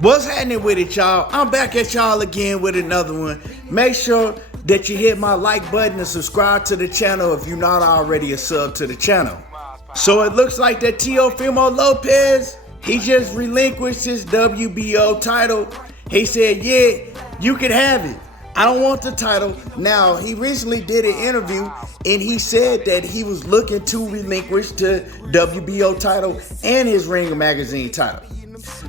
What's happening with it, y'all? I'm back at y'all again with another one. Make sure that you hit my like button and subscribe to the channel if you're not already a sub to the channel. So it looks like that Teofimo Lopez, he just relinquished his WBO title. He said, yeah, you can have it. I don't want the title. Now, he recently did an interview and he said that he was looking to relinquish the WBO title and his Ring Magazine title.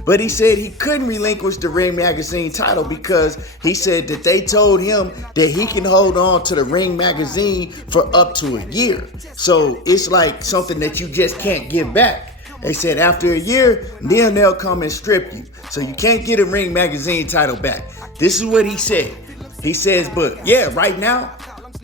But he said he couldn't relinquish the Ring Magazine title because he said that they told him that he can hold on to the Ring Magazine for up to a year. So it's like something that you just can't give back. They said after a year, then they'll come and strip you. So you can't get a Ring Magazine title back. This is what he said. He says, but yeah, right now,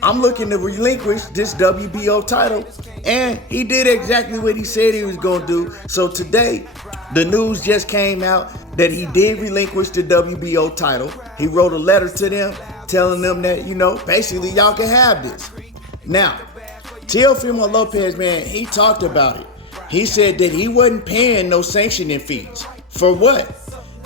I'm looking to relinquish this WBO title. And he did exactly what he said he was going to do. So today, the news just came out that he did relinquish the WBO title. He wrote a letter to them telling them that, basically y'all can have this. Now, Teofimo Lopez, man, he talked about it. He said that he wasn't paying no sanctioning fees. For what?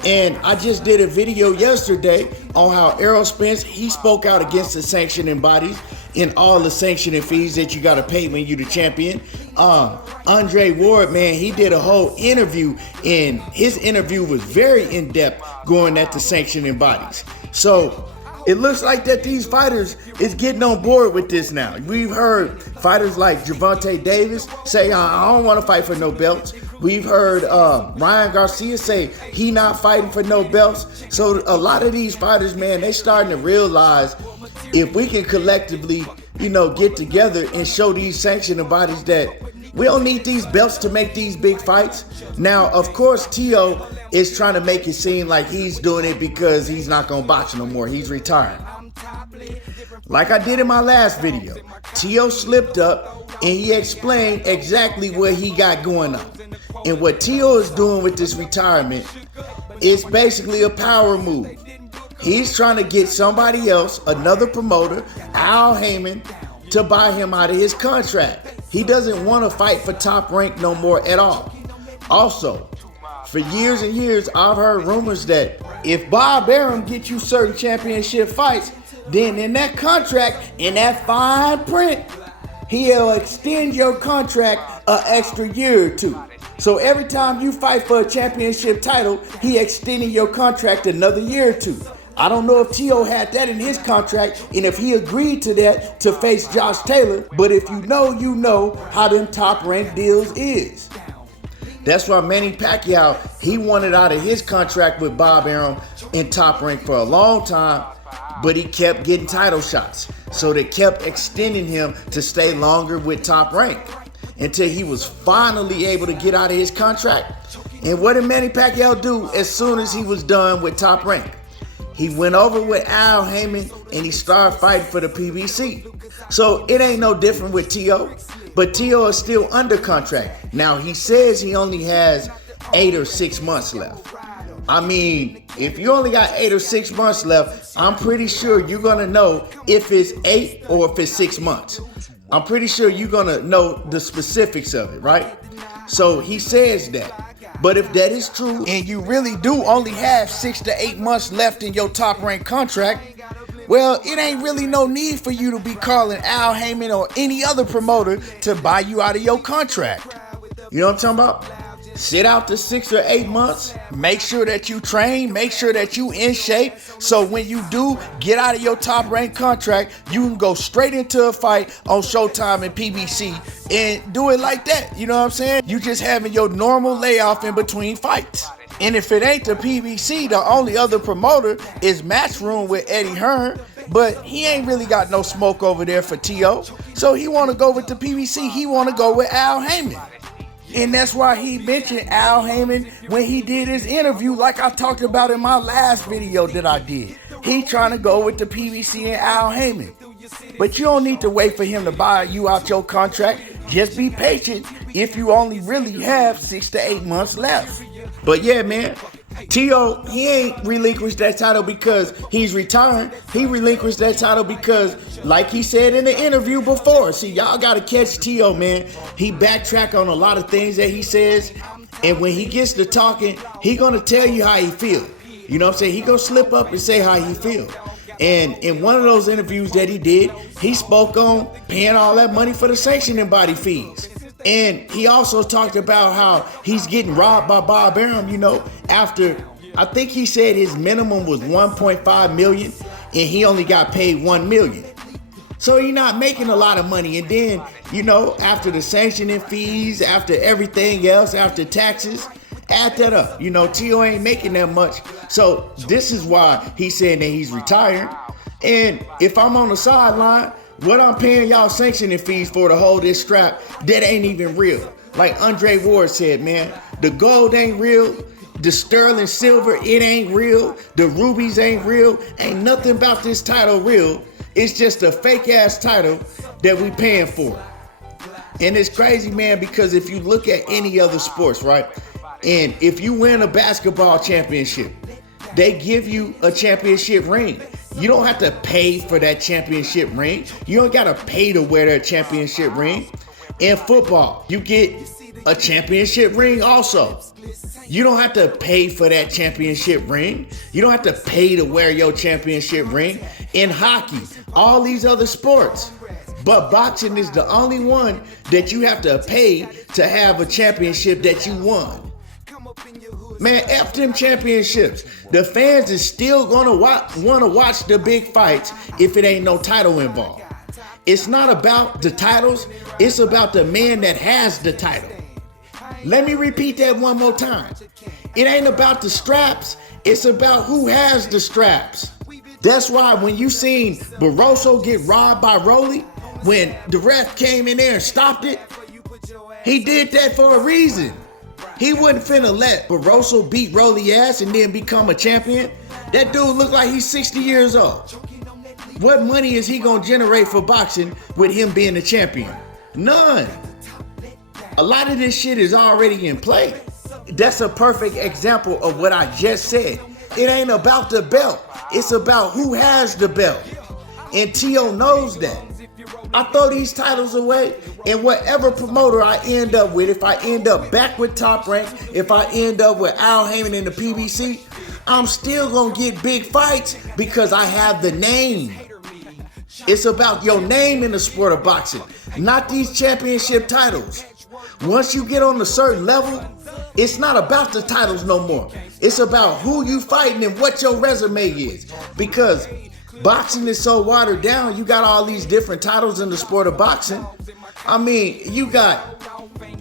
And I just did a video yesterday on how Errol Spence, he spoke out against the sanctioning bodies and all the sanctioning fees that you got to pay when you're the champion. Andre Ward, man, he did a whole interview, and his interview was very in-depth going at the sanctioning bodies. So it looks like that these fighters is getting on board with this now. We've heard fighters like Gervonta Davis say, I don't want to fight for no belts. We've heard Ryan Garcia say he not fighting for no belts. So a lot of these fighters, man, they starting to realize if we can collectively, get together and show these sanctioning bodies that we don't need these belts to make these big fights. Now, of course, Teo is trying to make it seem like he's doing it because he's not going to box no more. He's retiring. Like I did in my last video, Teo slipped up and he explained exactly what he got going on. And what Teo is doing with this retirement is basically a power move. He's trying to get somebody else, another promoter, Al Heyman, to buy him out of his contract. He doesn't want to fight for Top Rank no more at all. Also, for years and years, I've heard rumors that if Bob Arum gets you certain championship fights, then in that contract, in that fine print, he'll extend your contract an extra year or two. So every time you fight for a championship title, he extending your contract another year or two. I don't know if Teo had that in his contract and if he agreed to that to face Josh Taylor, but if you know how them Top Rank deals is. That's why Manny Pacquiao, he wanted out of his contract with Bob Arum in Top Rank for a long time, but he kept getting title shots. So they kept extending him to stay longer with Top Rank until he was finally able to get out of his contract. And what did Manny Pacquiao do as soon as he was done with Top Rank? He went over with Al Heyman and he started fighting for the PBC. So it ain't no different with Teo, but Teo is still under contract. Now he says he only has 8 or 6 months left. I mean, if you only got 8 or 6 months left, I'm pretty sure you're gonna know if it's 8 or if it's 6 months. I'm pretty sure you're gonna know the specifics of it, right? So he says that. But if that is true, and you really do only have 6 to 8 months left in your Top Rank contract, well, it ain't really no need for you to be calling Al Heyman or any other promoter to buy you out of your contract. You know what I'm talking about? Sit out the 6 or 8 months, make sure that you train, make sure that you in shape, so when you do get out of your Top Rank contract, you can go straight into a fight on Showtime and PBC and do it like that. You know what I'm saying? You just having your normal layoff in between fights. And if it ain't the PBC, the only other promoter is Matchroom with Eddie Hearn, but he ain't really got no smoke over there for Teo, so he want to go with the PBC. He want to go with Al Heyman. And that's why he mentioned Al Heyman when he did his interview, like I talked about in my last video that I did. He trying to go with the PBC and Al Heyman. But you don't need to wait for him to buy you out your contract. Just be patient if you only really have 6 to 8 months left. But yeah, man, Teo, he ain't relinquished that title because he's retiring. He relinquished that title because, like he said in the interview before, see, y'all got to catch Teo, man. He backtrack on a lot of things that he says. And when he gets to talking, he gonna tell you how he feel. You know what I'm saying? He gonna slip up and say how he feel. And in one of those interviews that he did, he spoke on paying all that money for the sanctioning body fees. And he also talked about how he's getting robbed by Bob Arum, you know, after, I think he said his minimum was 1.5 million and he only got paid 1 million. So he's not making a lot of money. And then, you know, after the sanctioning fees, after everything else, after taxes, add that up. You know, Tio ain't making that much. So this is why he's saying that he's retiring. And if I'm on the sideline, what I'm paying y'all sanctioning fees for to hold this strap, that ain't even real. Like Andre Ward said, man, the gold ain't real. The sterling silver, it ain't real. The rubies ain't real. Ain't nothing about this title real. It's just a fake ass title that we paying for. And it's crazy, man, because if you look at any other sports, right? And if you win a basketball championship, they give you a championship ring. You don't have to pay for that championship ring. You don't got to pay to wear that championship ring. In football, you get a championship ring also. You don't have to pay for that championship ring. You don't have to pay to wear your championship ring. In hockey, all these other sports. But boxing is the only one that you have to pay to have a championship that you won. Man, F them championships. The fans is still gonna want to watch the big fights if it ain't no title involved. It's not about the titles. It's about the man that has the title. Let me repeat that one more time. It ain't about the straps. It's about who has the straps. That's why when you seen Barroso get robbed by Rolly, when the ref came in there and stopped it, he did that for a reason. He wasn't finna let Barroso beat Rolly ass and then become a champion. That dude look like he's 60 years old. What money is he gonna generate for boxing with him being a champion? None. A lot of this shit is already in play. That's a perfect example of what I just said. It ain't about the belt. It's about who has the belt. And Tio knows that. I throw these titles away, and whatever promoter I end up with, if I end up back with Top Rank, if I end up with Al Heyman in the PBC, I'm still gonna get big fights because I have the name. It's about your name in the sport of boxing, not these championship titles. Once you get on a certain level, it's not about the titles no more. It's about who you fighting and what your resume is. Because boxing is so watered down, you got all these different titles in the sport of boxing. I mean, you got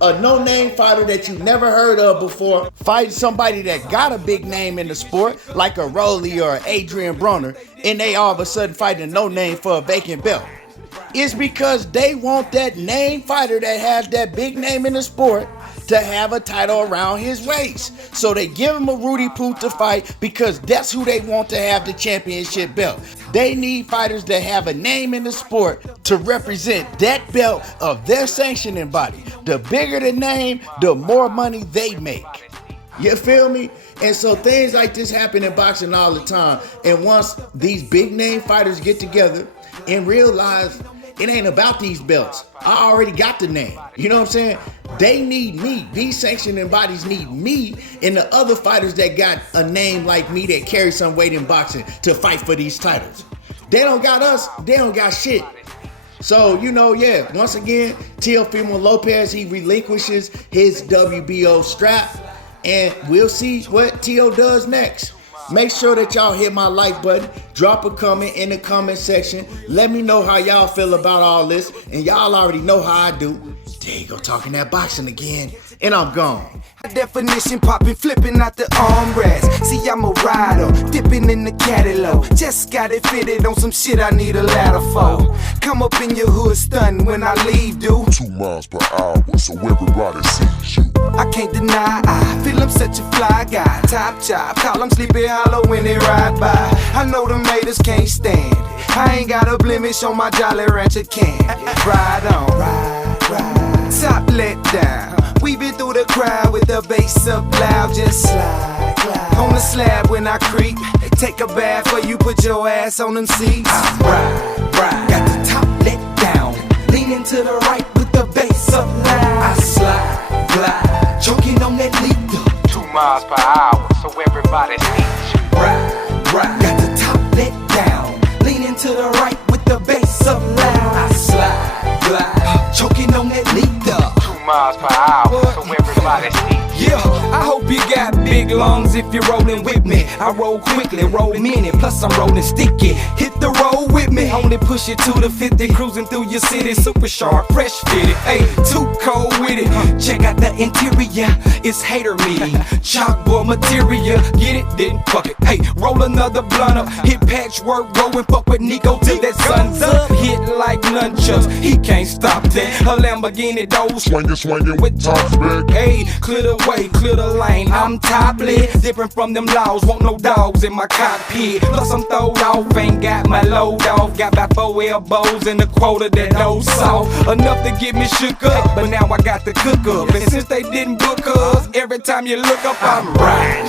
a no-name fighter that you never heard of before fighting somebody that got a big name in the sport, like a Rolly or Adrian Broner, and they all of a sudden fighting a no-name for a vacant belt. It's because they want that name fighter that has that big name in the sport to have a title around his waist. So they give him a Rudy Poot to fight because that's who they want to have the championship belt. They need fighters that have a name in the sport to represent that belt of their sanctioning body. The bigger the name, the more money they make. You feel me? And so things like this happen in boxing all the time. And once these big name fighters get together and realize it ain't about these belts, I already got the name. You know what I'm saying? They need me. These sanctioning bodies need me and the other fighters that got a name like me that carry some weight in boxing to fight for these titles. They don't got us. They don't got shit. So, you know, yeah, once again, Teofimo Lopez, he relinquishes his WBO strap. And we'll see what Tio does next. Make sure that y'all hit my like button. Drop a comment in the comment section. Let me know how y'all feel about all this. And y'all already know how I do. There you go, talking that boxing again. And I'm gone. Definition popping, flipping out the armrest. See, I'm a rider, dipping in the catalog. Just got it fitted on some shit I need a ladder for. Come up in your hood stun when I leave, dude. 2 miles per hour, so everybody sees you. I can't deny, I feel I'm such a fly guy. Top chop, call 'em Sleepy Hollow when they ride by. I know the haters can't stand it. I ain't got a blemish on my Jolly Rancher can. Ride on, ride. Top let down. Weaving through the crowd with the bass up loud, just slide. On the slab when I creep, take a bath before you put your ass on them seats. Ride. Got the top let down, leaning to the right with the bass up loud. I slide. glide, choking on that leader. 2 miles per hour, so everybody sees you. Ride, got the top let down, leaning to the right with the bass up loud. I slide, glide, choking on that leader. 2 miles per hour, so everybody sees you. Yeah, I hope you got big lungs if you're rolling with me. I roll quickly, roll many, plus I'm rolling sticky. Hit the road with me, only push it to the 50. Cruising through your city, super sharp, fresh fitted. Hey, too cold with it. Check out the interior, it's hater meeting. Chalkboard material, get it, then fuck it. Hey, roll another blunt up, hit patchwork, go and fuck with Nico till that sun's up. Hit like nunchucks, he can't stop that. A Lamborghini door Swinging with tops back. Hey, clear the way, clear the lane. I'm topless, different from them laws. Want no dogs in my cockpit. Plus I'm throwed off, ain't got my load off. Got about 4 elbows and a quota that no soft. Enough to get me shook up, but now I got the cook up. And since they didn't book us, every time you look up, I'm riding.